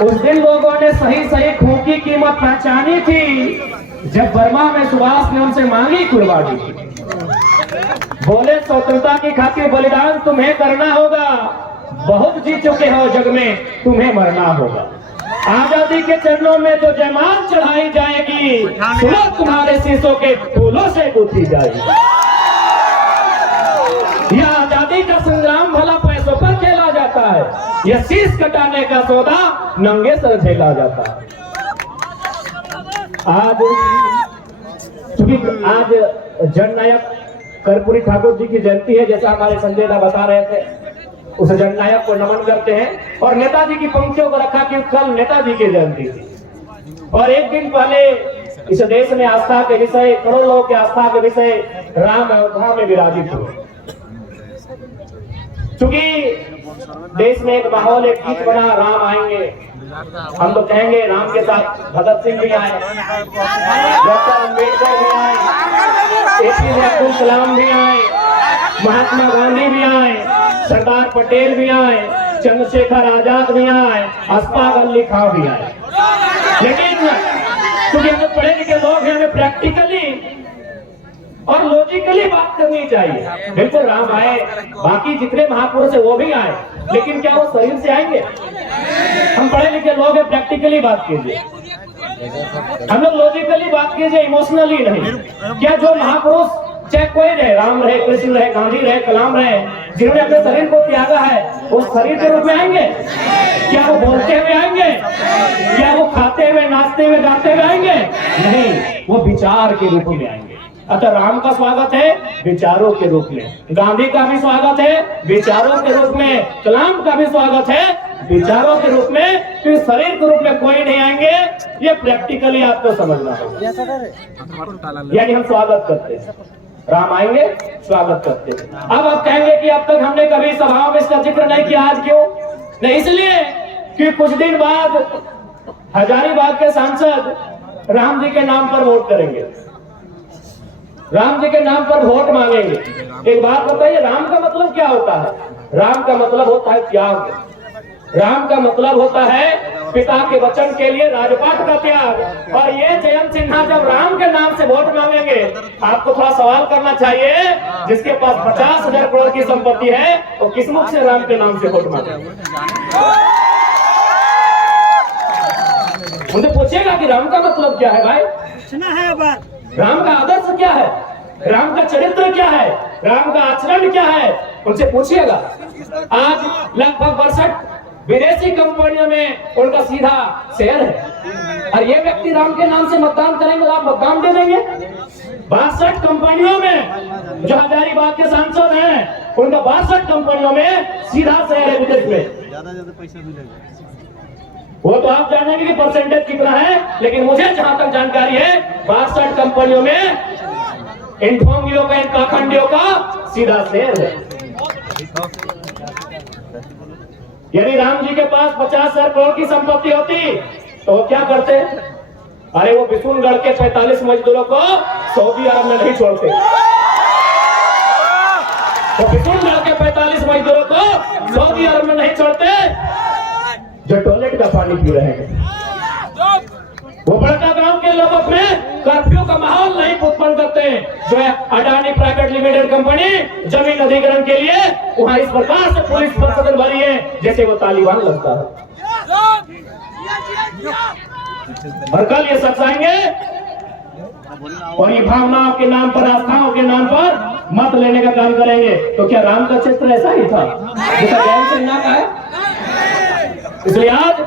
उस दिन लोगों ने सही सही खून की कीमत पहचानी थी जब बर्मा में सुभाष ने उनसे मांगी कुर्बानी की। बोले स्वतंत्रता की खातिर बलिदान तुम्हें करना होगा, बहुत जी चुके हो जग में, तुम्हें मरना होगा। आजादी के चरणों में जो जयमाल चढ़ाई जाएगी, सुनो तुम्हारे शीशों के फूलों से गूंथी जाएगी। यह आजादी का संग्राम भला पैसों पर खेला जाता है, यह शीश कटाने का सौदा नंगे सर झेला जाता है। आज जननायक कर्पूरी ठाकुर जी की जयंती है, जैसा हमारे संजय दा बता रहे थे। उस जननायक को नमन करते हैं और नेताजी की पंक्तियों को रखा कि कल नेताजी की जयंती थी और एक दिन पहले इस देश में आस्था के विषय, करोड़ों लोगों के आस्था के विषय राम अयोध्या में विराजित हुए। क्योंकि देश में एक माहौल, एक गीत बना, राम आएंगे, हम तो कहेंगे राम के साथ भगत सिंह भी आए, डॉक्टर अम्बेडकर भी आए, APJ अब्दुल कलाम भी आए, महात्मा गांधी भी आए, सरदार पटेल भी आए, चंद्रशेखर आजाद भी आए, अशफाक अली खां भी आए। लेकिन क्योंकि हमें पढ़े लिखे लोग हैं, हमें प्रैक्टिकली और लॉजिकली बात करनी चाहिए। बिल्कुल राम आए, बाकी जितने महापुरुष है वो भी आए, लेकिन क्या वो शरीर से आएंगे? हम पढ़े लिखे लोग हैं, प्रैक्टिकली बात कीजिए, हम लोग लॉजिकली बात कीजिए, इमोशनली नहीं। क्या जो महापुरुष चाहे कोई रहे, राम रहे, कृष्ण रहे, गांधी रहे, कलाम रहे, जिन्होंने अपने शरीर को त्यागा है, वो शरीर के रूप में आएंगे? क्या वो बोलते हुए आएंगे? क्या वो खाते हुए, नाचते हुए, गाते हुए आएंगे? नहीं, वो विचार के रूप में आएंगे। अतः राम का स्वागत है विचारों के रूप में, गांधी का भी स्वागत है विचारों के रूप में, कलाम का भी स्वागत है विचारों के रूप में। फिर शरीर के रूप में कोई नहीं आएंगे, ये प्रैक्टिकली आपको समझना होगा। यानी हम स्वागत करते हैं, राम आएंगे स्वागत करते हैं। अब आप कहेंगे कि अब तक हमने कभी सभाओं में इसका जिक्र नहीं किया, आज क्यों नहीं? इसलिए कि कुछ दिन बाद हजारीबाग के सांसद राम जी के नाम पर वोट करेंगे, राम जी के नाम पर वोट मांगेंगे। एक बात बताइए, राम का मतलब क्या होता है? राम का मतलब होता है त्याग, राम का मतलब होता है पिता के वचन के लिए राजपाट का त्याग। और ये जयंत सिन्हा जब राम के नाम से वोट मांगेंगे, आपको थोड़ा सवाल करना चाहिए, जिसके पास 50,000 करोड़ की संपत्ति है, वो किस मुख से राम के नाम से वोट मांगेंगे? उनसे पूछेगा कि राम का मतलब क्या है भाई? सुना है बात, राम का आदर्श क्या है, राम का चरित्र क्या है, राम का आचरण क्या है, उनसे पूछिएगा। आज लगभग 62 विदेशी कंपनियों में उनका सीधा शेयर है, और ये व्यक्ति राम के नाम से मतदान करेंगे तो आप मतदान दे देंगे? 62 कंपनियों में जो हजारीबाग के सांसद हैं, उनका 62 कंपनियों में सीधा शेयर है विदेश में। ज्यादा पैसा मिलेगा वो तो आप जानेंगे कि परसेंटेज कितना है, लेकिन मुझे जहां तक जानकारी है 62 कंपनियों में इन्फोंगियों का, इन पाखंडियों का सीधा शेयर है। यदि राम जी के पास 50,000 करोड़ की संपत्ति होती तो वो क्या करते? अरे वो बिशुनगढ़ के 45 मजदूरों को सऊदी अरब में नहीं छोड़ते, वो बिशुनगढ़ के 45 मजदूरों को सऊदी अरब में नहीं छोड़ते जो टॉयलेट का पानी पी रहे हैं। वो बड़का गांव के लोग अपने कर्फ्यू का माहौल नहीं उत्पन्न करते, जो है अडानी प्राइवेट लिमिटेड कंपनी जमीन अधिग्रहण के लिए वहां इस प्रकार से पुलिस प्रशासन भरी है जैसे वो तालिबान लगता है। और कल ये शख्स आएंगे और ये भावनाओं के नाम पर, आस्थाओं के नाम पर मत लेने का काम करेंगे। तो क्या राम का चित्र ऐसा ही था जैसा जयंत सिन्हा का है? इसलिए आज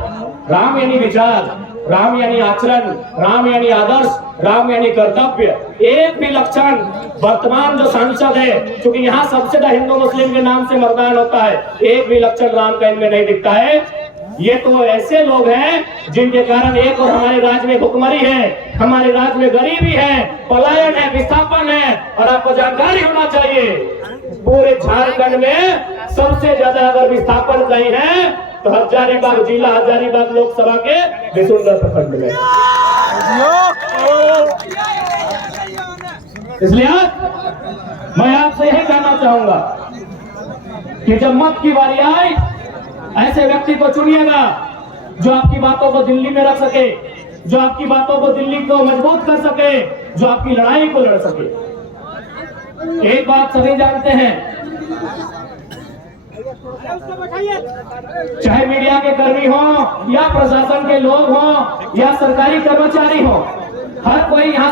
राम यानी विचार, राम यानी आचरण, राम यानी आदर्श, राम यानी कर्तव्य। एक भी लक्षण वर्तमान जो सांसद है, क्योंकि यहाँ सबसे ज्यादा हिंदू मुस्लिम के नाम से मतदान होता है, एक भी लक्षण राम का इनमें नहीं दिखता है। ये तो ऐसे लोग हैं जिनके कारण एक और हमारे राज्य में भुखमरी है, हमारे राज्य में गरीबी है, पलायन है, विस्थापन है। और आपको जानकारी होना चाहिए, पूरे झारखंड में सबसे ज्यादा अगर विस्थापन कहीं है तो हजारीबाग जिला, हजारीबाग लोकसभा के बिशुनगढ़ प्रखंड में। इसलिए आज मैं आपसे यही कहना चाहूंगा कि जब मत की बारी आए, ऐसे व्यक्ति को चुनिएगा जो आपकी बातों को दिल्ली में रख सके, जो आपकी बातों को दिल्ली को मजबूत कर सके, जो आपकी लड़ाई को लड़ सके। एक बात सभी जानते हैं, चाहे मीडिया के कर्मी हो या प्रशासन के लोग हो या सरकारी कर्मचारी हो, हर कोई यहाँ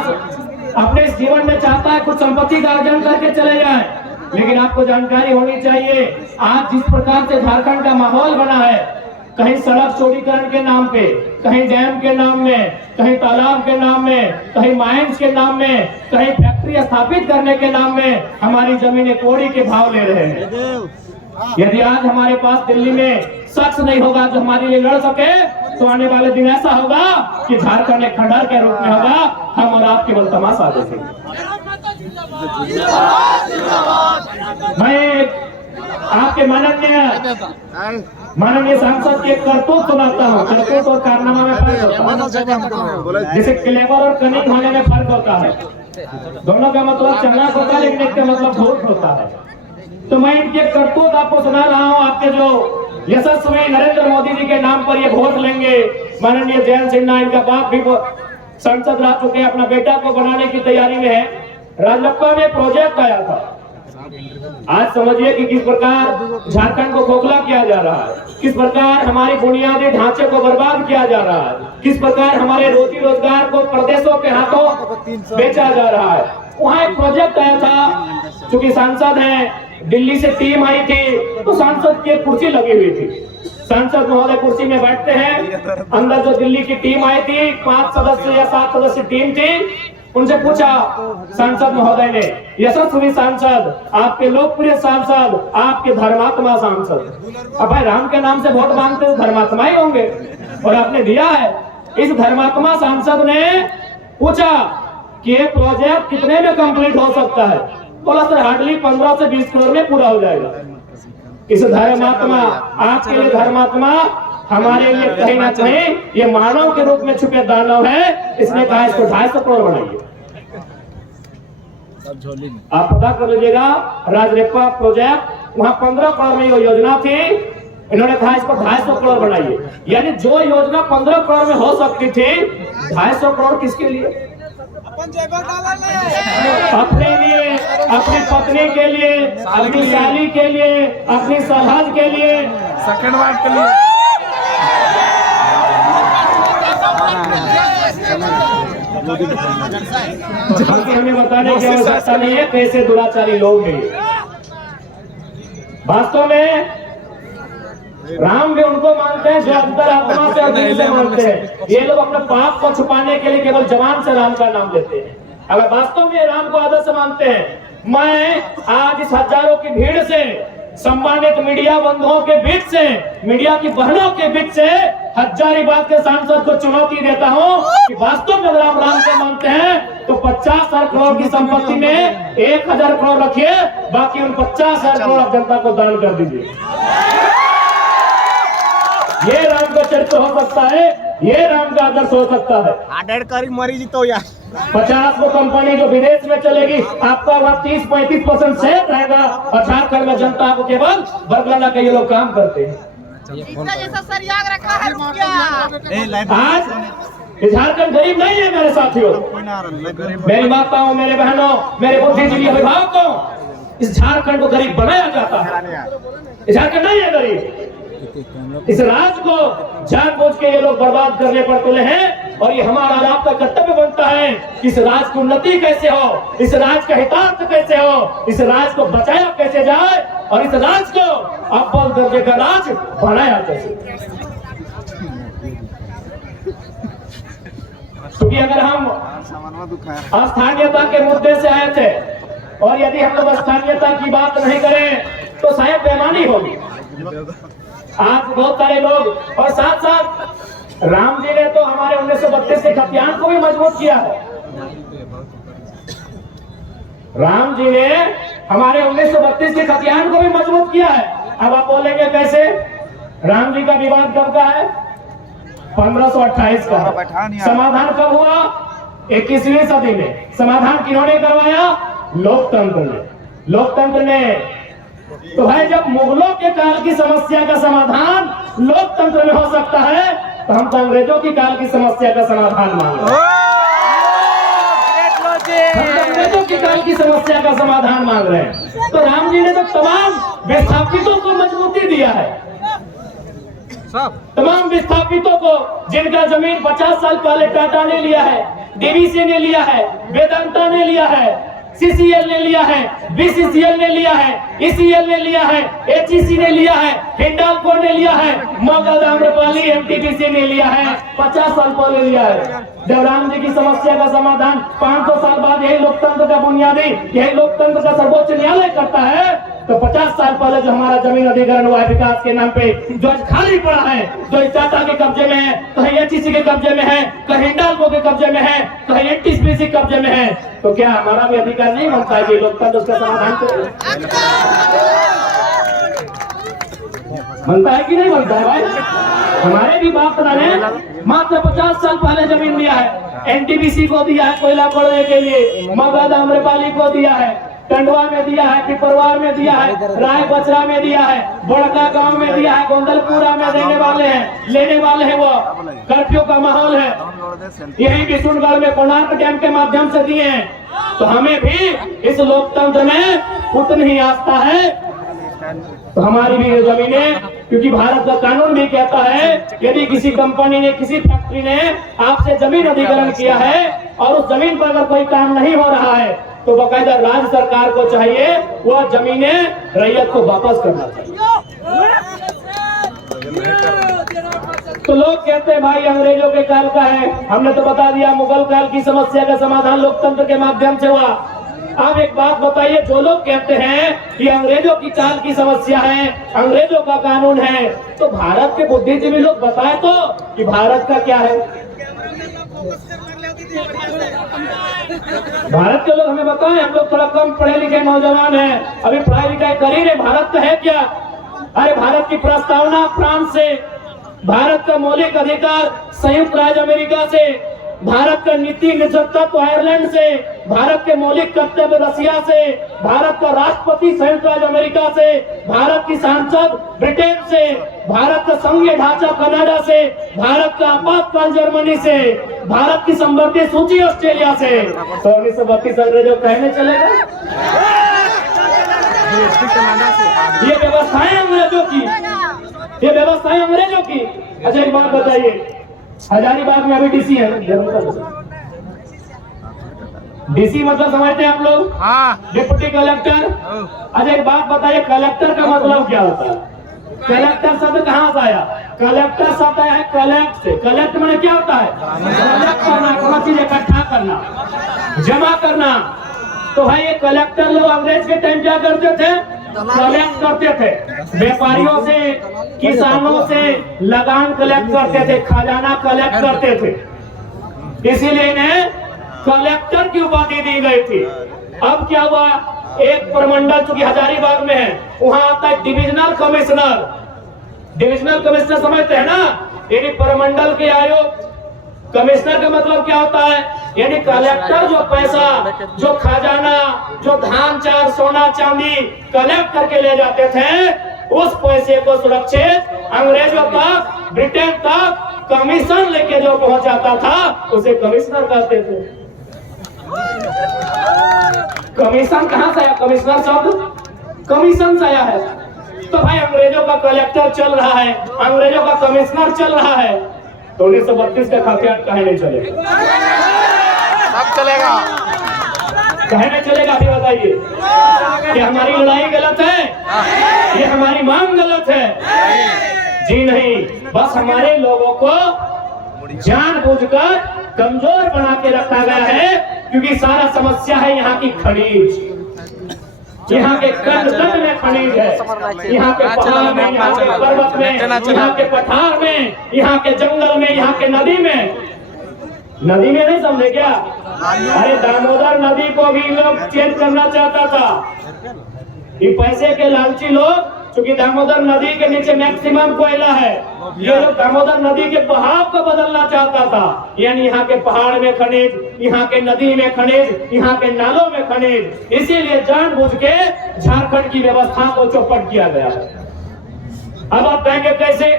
अपने जीवन में चाहता है कुछ संपत्ति का अर्जन करके चले जाए। लेकिन आपको जानकारी होनी चाहिए, आज जिस प्रकार से झारखंड का माहौल बना है, कहीं सड़क चौड़ीकरण के नाम पे, कहीं डैम के नाम में, कहीं तालाब के नाम में, कहीं माइंस के नाम में, कहीं फैक्ट्री स्थापित करने के नाम में हमारी जमीनें कौड़ी के भाव ले रहे हैं। यदि आज हमारे पास दिल्ली में शख्स नहीं होगा जो हमारे लिए लड़ सके, तो आने वाले दिन ऐसा होगा कि झारखंड एक खंडहर के रूप में होगा, हम और आप केवल तमाशा देखेंगे। मैं आपके माननीय सांसद के करतूत सुनाता हूँ। करतूत और कारनामा में फर्क होता है, जैसे क्लेवर और कनिंग होने में फर्क होता है। दोनों का मतलब चालाक होता है, लेकिन एक का मतलब झूठ होता है। तो मैं इनके करतूत आपको सुना रहा हूँ। आपके जो यशस्वी नरेंद्र मोदी जी के नाम पर ये वोट लेंगे, माननीय जयंत सिन्हा, इनका बाप भी संसद रह चुके, अपना बेटा को बनाने की तैयारी में है। राजलप्पा में प्रोजेक्ट आया था, आज समझिए कि किस प्रकार झारखंड को खोखला किया जा रहा है, किस प्रकार हमारे बुनियादी ढांचे को बर्बाद किया जा रहा है, किस प्रकार हमारे रोजी रोजगार को प्रदेशों के हाथों बेचा जा रहा है। वहाँ एक प्रोजेक्ट आया था, चूंकि सांसद हैं, दिल्ली से टीम आई थी, तो सांसद की कुर्सी लगी हुई थी। सांसद महोदय कुर्सी में बैठते हैं, अंदर जो दिल्ली की टीम आई थी, 5 सदस्य या 7 सदस्य टीम थी, उनसे पूछा सांसद महोदय ने, यशस्वी सांसद, आपके लोकप्रिय सांसद, आपके धर्मात्मा सांसद, अब भाई राम के नाम से वोट मांगते तो धर्मात्मा ही होंगे, और आपने दिया है। इस धर्मात्मा सांसद ने पूछा कि ये प्रोजेक्ट कितने में कंप्लीट हो सकता है? बोला सर हार्डली 15 से 20 करोड़ में पूरा हो जाएगा। इस धर्मात्मा, आपके लिए धर्मात्मा, हमारे लिए कहीं ना कहीं ये मानव के रूप में छुपे दानव है। इसने कहा इसको 250 करोड़ बनाइए। आप पता कर लीजिएगा, राजरेपा प्रोजेक्ट वहां 15 करोड़ में ये योजना थी, इन्होंने कहा इसको 250 करोड़ बनाइए। यानी जो योजना 15 करोड़ में हो सकती थी, 250 करोड़ किसके लिए? अपने लिए, अपनी पत्नी के लिए, अपनी साली के लिए, अपनी सरहद के लिए, सेकंड वाइफ के लिए। हमें बताने की आवश्यकता नहीं है कैसे दुराचारी लोग हैं। वास्तव में राम भी उनको मानते हैं जो अंतर आत्मा से और दिल से मानते हैं। ये लोग अपने पाप को छुपाने के लिए केवल जबान से राम का नाम लेते हैं। अगर वास्तव में राम को आदर्श मानते हैं, मैं आज इस हजारों की भीड़ से, सम्मानित मीडिया बंधुओं के बीच से, मीडिया की बहनों के बीच से हजारीबाग के सांसद को चुनौती देता हूं कि वास्तव में राम को मानते हैं तो 50,000 करोड़ की संपत्ति में 1,000 करोड़ रखिए, बाकी उन 50,000 करोड़ जनता को दान कर दीजिए। ये राम का चरित्र हो सकता है, ये राम का आदर्श हो सकता है। मरीज तो यार 50 को कंपनी जो विदेश में चलेगी, आपका वहाँ 30-35% सेफ रहेगा, और झारखंड में जनता को केवल बरगलाना के ये लोग काम करते हैं। जैसा सरयाग रखा है रुपया। आज झारखंड गरीब नहीं है मेरे साथियों, मेरी माताओं, मेरे बहनों, मेरे बुद्धिजीवी अभिभावकों, इस झारखंड को गरीब बनाया जाता है। झारखंड नहीं है गरीब। इस राज्य को जानबूझ के ये लोग बर्बाद करने पर तुले हैं, और ये हमारा आपका कर्तव्य बनता है कि इस राज्य की उन्नति कैसे हो, इस राज्य का हितार्थ कैसे हो, इस राज्य को बचाया कैसे जाए, और इस राज्य को अव्वल दर्जे का राज्य बनाया कैसे। क्योंकि अगर हम स्थानीयता के मुद्दे से आए थे, और यदि हम लोग स्थानीयता की बात नहीं करें तो शायद बेईमानी होगी। आज बहुत सारे लोग, और साथ साथ राम जी ने तो हमारे 1932 के खतियान को भी मजबूत किया है। राम जी ने हमारे 1932 के खतियान को भी मजबूत किया है। अब आप बोलेंगे कैसे? राम जी का विवाद कब का है? 1528 का है। समाधान कब हुआ? 21वीं सदी में। समाधान किन्होंने करवाया? लोकतंत्र ने। लोकतंत्र ने। तो भाई जब मुगलों के काल की समस्या का समाधान लोकतंत्र में हो सकता है, तो हम तो अंग्रेजों की काल की समस्या का समाधान मांग रहे हैं। हम तो अंग्रेजों की काल की समस्या का समाधान मांग रहे हैं। तो राम जी ने तो तमाम विस्थापितों को मजबूती दिया है, तमाम विस्थापितों को जिनका जमीन 50 साल पहले टाटा ने लिया है, डीवीसी ने लिया है, वेदांता ने लिया है, सीसीएल ने लिया है, बीसीसीएल ने लिया है, ईसीएल ने लिया है, एचईसी ने लिया है, हिंडाल्को ने लिया है, मगध आम्रपाली एमटीपीसी ने लिया है, 50 साल पहले लिया है। जब राम जी की समस्या का समाधान 500 साल बाद यही लोकतंत्र का बुनियादी, यही लोकतंत्र का सर्वोच्च न्यायालय करता है, तो 50 साल पहले जो हमारा जमीन अधिग्रहण हुआ है विकास के नाम पे, जो आज खाली पड़ा है, जो टाटा के कब्जे में है, कहीं एचईसी के कब्जे में है, कहीं हिंडाल्को के कब्जे में है, कहीं एनटीपीसी कब्जे में है, तो क्या हमारा भी अधिकार नहीं बनता है कि लोकतंत्र उसका समाधान करे? बनता है कि नहीं बनता है भाई? हमारे भी बाप ने मात्र 50 साल पहले जमीन दिया है, एनटीपीसी को दिया है कोयला बढ़ने के लिए, मगध आम्रपाली को दिया है, टंडवा में दिया है, पिपरवार में दिया है, राय बचरा में दिया है, बड़का गांव में दिया है, गोंदलपुरा में देने वाले हैं, लेने वाले हैं। वो कर्फ्यू का माहौल है, यही विशुनगढ़ में कोणार्क डैम के माध्यम से दिए हैं। तो हमें भी इस लोकतंत्र में उतनी ही आस्था है, तो हमारी भी जमीनें, क्योंकि भारत का कानून भी कहता है यदि किसी कंपनी ने, किसी फैक्ट्री ने आपसे जमीन अधिग्रहण किया है और उस जमीन पर अगर कोई काम नहीं हो रहा है तो बकायदा राज्य सरकार को चाहिए वह जमीनें रैयत को वापस करना चाहिए। तो लोग कहते हैं भाई अंग्रेजों के काल का है, हमने तो बता दिया मुगल काल की समस्या का समाधान लोकतंत्र के माध्यम से हुआ। अब एक बात बताइए, जो लोग कहते हैं कि अंग्रेजों की काल की समस्या है, अंग्रेजों का कानून है, तो भारत के बुद्धिजीवी लोग बताए तो कि भारत का क्या है? भारत के लोग हमें बताएं, हम लोग थोड़ा कम पढ़े लिखे नौजवान हैं, अभी पढ़ाई लिखाई कर ही नहीं। भारत का है क्या? अरे भारत की प्रस्तावना फ्रांस से, भारत का मौलिक अधिकार संयुक्त राज्य अमेरिका से, भारत का नीति निजत्व आयरलैंड से, भारत के मौलिक कर्तव्य रसिया से, भारत का राष्ट्रपति संयुक्त राज्य अमेरिका से, भारत की सांसद ब्रिटेन से, भारत का संघीय ढांचा कनाडा से, भारत का आपातकाल जर्मनी से, भारत की संवर्ती सूची ऑस्ट्रेलिया से। तो 1932 अंग्रेजों कहने चलेगा ये व्यवस्थाएं अंग्रेजों की, ये व्यवस्थाएं अंग्रेजों की। अच्छा एक बात बताइए, हजारीबाग में अभी डीसी है, डीसी मतलब समझते हैं आप लोग? हाँ। Deputy collector. अच्छा एक बात बताइए, कलेक्टर का मतलब क्या होता है? कलेक्टर शब्द कहाँ से आया? कलेक्टर शब्द आया है कलेक्ट से। कलेक्ट माने क्या होता है? कलेक्ट करना, कोई चीज इकट्ठा करना, जमा करना। तो भाई ये कलेक्टर लोग अंग्रेज के टाइम क्या करते थे? कलेक्ट करते थे, व्यापारियों से, किसानों से लगान कलेक्ट करते थे, खजाना कलेक्ट करते थे, इसीलिए इन्हें कलेक्टर की उपाधि दी गई थी। अब क्या हुआ, एक प्रमंडल चूंकि हजारीबाग में है, वहां आता है डिविजनल कमिश्नर। डिविजनल कमिश्नर समझते हैं ना, यानी प्रमंडल के आयोग। कमिश्नर का मतलब क्या होता है? यानी कलेक्टर जो पैसा, जो खजाना, जो धान चार सोना चांदी कलेक्ट करके ले जाते थे, उस पैसे को सुरक्षित अंग्रेजों तक, ब्रिटेन तक कमीशन लेके जो पहुंचाता था उसे कमिश्नर कहते थे। कमीशन कहां से आया? कमिश्नर शब्द कमीशन से आया है। तो भाई अंग्रेजों का कलेक्टर चल रहा है, अंग्रेजों का कमिश्नर चल रहा है, तो 1932 का खातियात कहे नहीं चलेगा? सब चलेगा। कहे नहीं चलेगा? अभी बताइए, कि हमारी लड़ाई गलत है, ये हमारी मांग गलत है? जी नहीं, बस हमारे लोगों को जानबूझकर कमजोर बना के रखा गया है, क्योंकि सारा समस्या है यहाँ की खनिज, यहाँ के कण कण में खनिज है, यहाँ के पहाड़ में, यहाँ के पर्वत में, यहाँ के पठार में, यहाँ के जंगल में, यहाँ के नदी में। नदी में नहीं समझे क्या? अरे दामोदर नदी को भी लोग चेंज करना चाहता था। ये पैसे के लालची लोग, क्योंकि दामोदर नदी के नीचे मैक्सिमम कोयला है, ये लोग दामोदर नदी के बहाव को बदलना चाहता था। यानी यहाँ के पहाड़ में खनिज, यहाँ के नदी में खनिज, यहाँ के नालों में खनिज। इसीलिए जानबूझ के झारखंड की व्यवस्था को चौपट किया गया है। अब आप कहेंगे कैसे?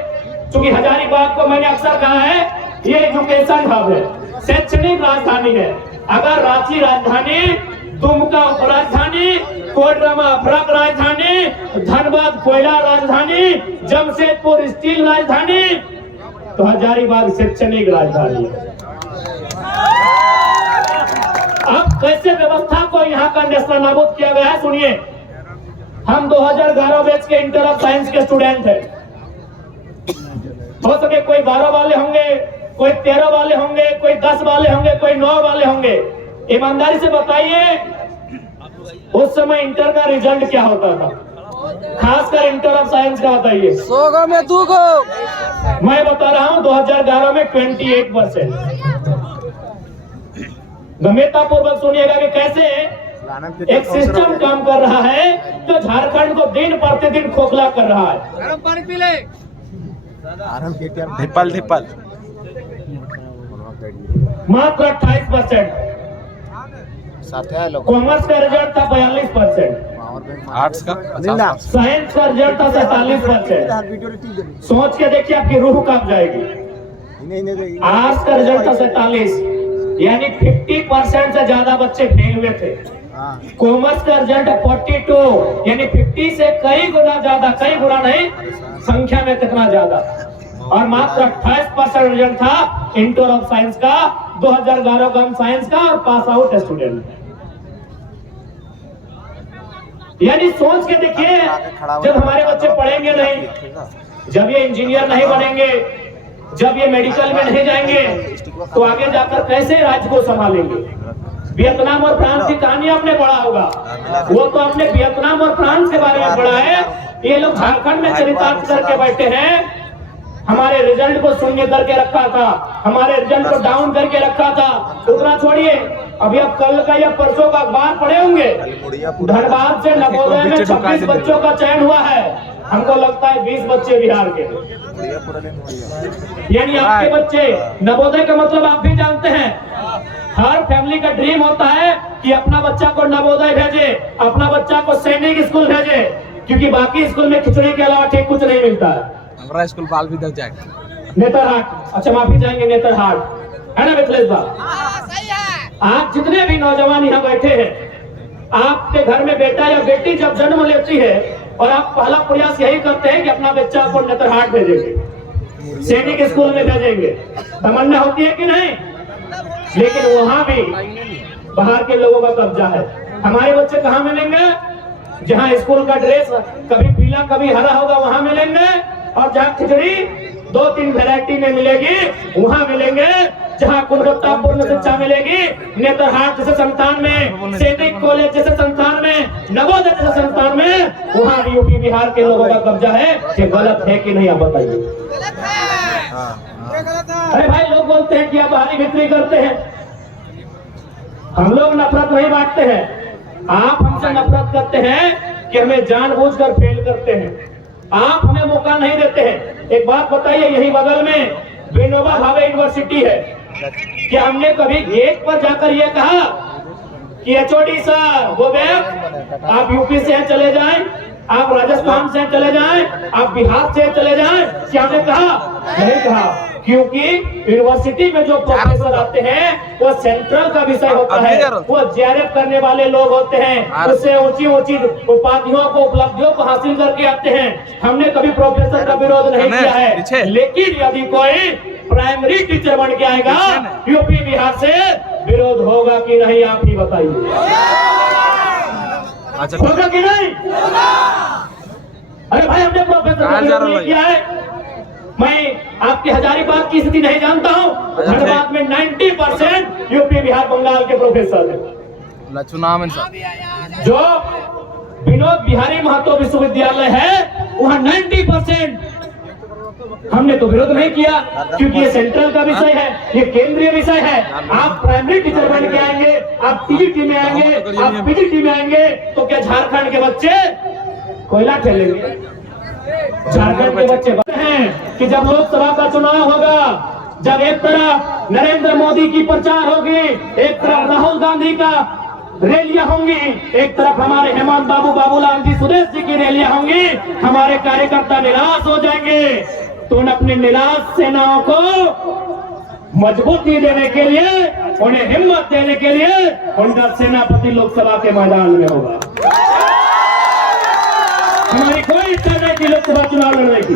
क्योंकि हजारीबाग को मैंने अक्सर कहा है ये एजुकेशन हब है, शैक्षणिक राजधानी है। अगर रांची राजधानी, दुमका उपराजधानी, कोडरमा अपराध राजधानी, धनबाद कोयला राजधानी, जमशेदपुर स्टील राजधानी, तो हजारीबाग शैक्षणिक राजधानी है। अब कैसे व्यवस्था को यहाँ का नेशनल नाबूद किया गया है सुनिए। हम 2011 बैच के इंटर ऑफ साइंस के स्टूडेंट हैं। हो सके कोई 12 वाले होंगे, कोई 13 वाले होंगे, कोई 10 वाले होंगे, कोई 9 वाले होंगे। ईमानदारी से बताइए उस समय इंटर का रिजल्ट क्या होता था, खासकर इंटर ऑफ साइंस का बताइए। 100 में 2 को मैं बता रहा हूं 2011 में 28%। गंभीरता पूर्वक सुनिएगा कि कैसे एक सिस्टम काम कर रहा है जो झारखंड को दिन प्रतिदिन खोखला कर रहा है। गरम पानी पी ले। धिप्पल धिप्पल मात्र 28%। कॉमर्स का रिजल्ट था 42%, आर्ट्स का साइंस का रिजल्ट था 47%। सोच के देखिए आपकी रूह कांप जाएगी। आर्ट्स का रिजल्ट था 47, यानी 50% से ज्यादा बच्चे फेल हुए थे। कॉमर्स का रिजल्ट 42, यानी 50 से कई गुना ज्यादा, कई गुना नहीं संख्या में कितना ज्यादा। और मात्र 28% रिजल्ट था इंटर ऑफ साइंस का 2011 का, हम साइंस का और पास आउट स्टूडेंट। यानी सोच के देखिए, जब हमारे बच्चे पढ़ेंगे नहीं, जब ये इंजीनियर नहीं बनेंगे, जब ये मेडिकल में नहीं जाएंगे, तो आगे जाकर कैसे राज्य को संभालेंगे। वियतनाम और फ्रांस की कहानी आपने पढ़ा होगा, वो तो आपने वियतनाम और फ्रांस के बारे में पढ़ा है। ये लोग झारखंड में चरितार्थ करके बैठे हैं। हमारे रिजल्ट को शून्य करके रखा था, हमारे रिजल्ट को डाउन करके रखा था। उतना छोड़िए, अभी आप कल का या परसों का अखबार पढ़े होंगे, धनबाद से नवोदय में 26 बच्चों का चयन हुआ है। हमको लगता है 20 बच्चे बिहार के, यानी आपके बच्चे। नवोदय का मतलब आप भी जानते हैं, हर फैमिली का ड्रीम होता है कि अपना बच्चा को नवोदय भेजे, अपना बच्चा को सैनिक स्कूल भेजे, क्योंकि बाकी स्कूल में खिचड़ी के अलावा ठीक कुछ नहीं मिलता है। हमारा स्कूल बाल भी दल जाएगा। नेतरहाट, अच्छा माफी चाहेंगे, नेतरहाट है ना मिथिलेश बाबू। आप जितने भी नौजवान यहाँ बैठे हैं, आपके घर में बेटा या बेटी जब जन्म लेती है और आप पहला प्रयास यही करते हैं कि अपना बच्चा को नेतरहाट भेजेंगे, सैनिक स्कूल में भेजेंगे। तमन्ना होती है कि नहीं? लेकिन वहां भी बाहर के लोगों का कब्जा है। हमारे बच्चे कहाँ मिलेंगे? जहाँ स्कूल का ड्रेस कभी पीला कभी हरा होगा वहां मिलेंगे, और जहाँ खिचड़ी 2-3 वैरायटी में मिलेगी वहां मिलेंगे। जहाँ गुणवत्तापूर्ण शिक्षा मिलेगी, नेतरहाट जैसे संस्थान में, सैनिक कॉलेज जैसे संस्थान में, नवोदय जैसे संस्थान में, वहाँ यूपी बिहार के लोगों का कब्जा है। ये गलत है कि नहीं आप बताइए। अरे भाई, लोग बोलते हैं कि आप बाहरी बिक्री करते हैं। हम लोग नफरत नहीं बांटते हैं, आप हमसे नफरत करते हैं कि हमें जानबूझकर फेल करते हैं, आप हमें मौका नहीं देते हैं। एक बात बताइए, यही बगल में विनोबा भावे यूनिवर्सिटी है, क्या हमने कभी गेट पर जाकर ये कहा कि एचओडी सर वो बैग आप यूपी से चले जाएं, आप राजस्थान से चले जाएं, आप बिहार से चले जाएं? क्या हमने कहा? नहीं कहा, क्योंकि यूनिवर्सिटी में जो प्रोफेसर आते हैं वो सेंट्रल का विषय होता है, वो जेआरएफ करने वाले लोग होते हैं, उससे ऊंची ऊंची उपाधियों को, उपलब्धियों को हासिल करके आते हैं। हमने कभी प्रोफेसर का विरोध नहीं किया है, लेकिन यदि कोई प्राइमरी टीचर बन के आएगा यूपी बिहार से, विरोध होगा कि नहीं आप ही बताइए। होगा कि नहीं? अरे भाई, हमने प्रोफेसर का विरोध नहीं किया है। मैं आपके हजारीबाग की स्थिति नहीं जानता हूँ, धनबाद में 90% यूपी बिहार बंगाल के प्रोफेसर हैं। जो विनोद बिहारी महतो विश्वविद्यालय है वहाँ 90%। हमने तो विरोध नहीं किया, क्योंकि ये सेंट्रल का विषय है, ये केंद्रीय विषय है। आप प्राइमरी टीचर बन के आएंगे, आप टीजीटी में आएंगे, आप पीजीटी में आएंगे, तो क्या झारखंड के बच्चे कोयला ठेलेंगे? झारखंड के बच्चे हैं कि जब लोकसभा का चुनाव होगा, जब एक तरफ नरेंद्र मोदी की प्रचार होगी, एक तरफ राहुल गांधी का रैलियां होंगी, एक तरफ हमारे हेमंत बाबू, बाबूलाल जी, सुदेश जी की रैलियां होंगी, हमारे कार्यकर्ता निराश हो जाएंगे। तो उन अपनी निराश सेनाओं को मजबूती देने के लिए, उन्हें हिम्मत देने के लिए उनका सेनापति लोकसभा के मैदान में होगा। हमारी कोई इच्छा नहीं थी लोकसभा चुनाव लड़ने की।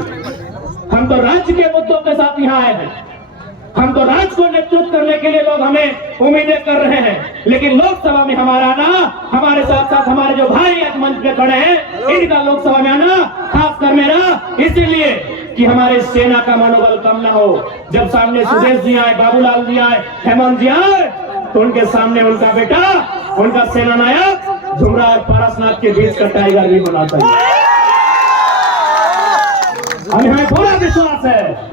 हम तो राज्य के मुद्दों के साथ यहाँ आए हैं। हम तो राज्य को नेतृत्व करने के लिए लोग हमें उम्मीदें कर रहे हैं, लेकिन लोकसभा में हमारा आना, हमारे साथ साथ हमारे जो भाई आज मंच पे खड़े हैं, इनका लोकसभा में आना खासकर मेरा इसीलिए कि हमारे सेना का मनोबल कम ना हो। जब सामने सुदेश जी आए, बाबूलाल जी आए, हेमंत जी आए, तो उनके सामने उनका बेटा, उनका सेना नायक झुमराज पारसनाथ के बीच का टाइगर भी बना चाहिए। हमें पूरा विश्वास है।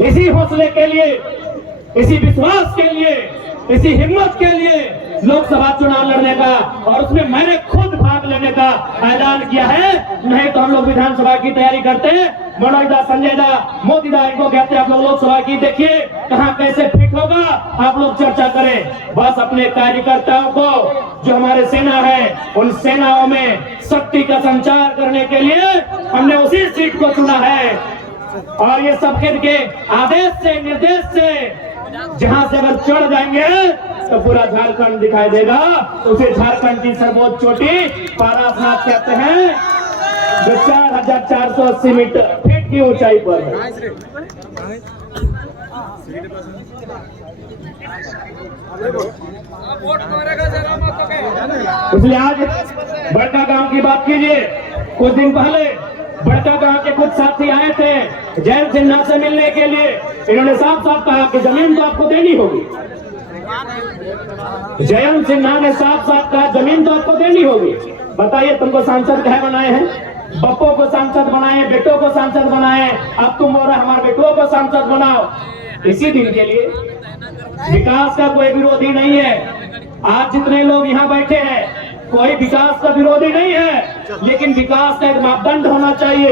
इसी हौसले के लिए, इसी विश्वास के लिए, इसी हिम्मत के लिए लोकसभा चुनाव लड़ने का और उसमें मैंने खुद भाग लेने का ऐलान किया है। नहीं तो हम लोग विधानसभा की तैयारी करते हैं, मनोज दा, संजय दा, मोदी दा, इनको कहते हैं आप लोग लोकसभा की देखिए कहां कैसे फिट होगा, आप लोग चर्चा करें। बस अपने कार्यकर्ताओं को, जो हमारे सेना है, उन सेनाओं में शक्ति का संचार करने के लिए हमने उसी सीट को चुना है। और ये सबके के आदेश से, निर्देश से जहां से अगर चढ़ जाएंगे तो पूरा झारखंड दिखाई देगा। उसे झारखंड की सर्वोच्च चोटी पारसनाथ कहते हैं, जो 4480 मीटर फीट की ऊंचाई पर है। इसलिए आज बड़का गांव की बात कीजिए। कुछ दिन पहले बड़का गांव के कुछ साथी आए थे जयंत सिन्हा से मिलने के लिए। इन्होंने साफ साफ कहा कि जमीन तो आपको देनी होगी। जयंत सिन्हा ने साफ साफ कहा जमीन तो आपको देनी होगी। बताइए, तुमको सांसद कहे बनाए हैं? बप्पो को सांसद बनाए, बेटों को सांसद बनाए, अब तुम बोल रहे हमारे बेटों को सांसद बनाओ। इसी दिन के लिए विकास का कोई विरोधी नहीं है। आज जितने लोग यहाँ बैठे हैं, कोई विकास का विरोधी नहीं है, लेकिन विकास का एक मापदंड होना चाहिए।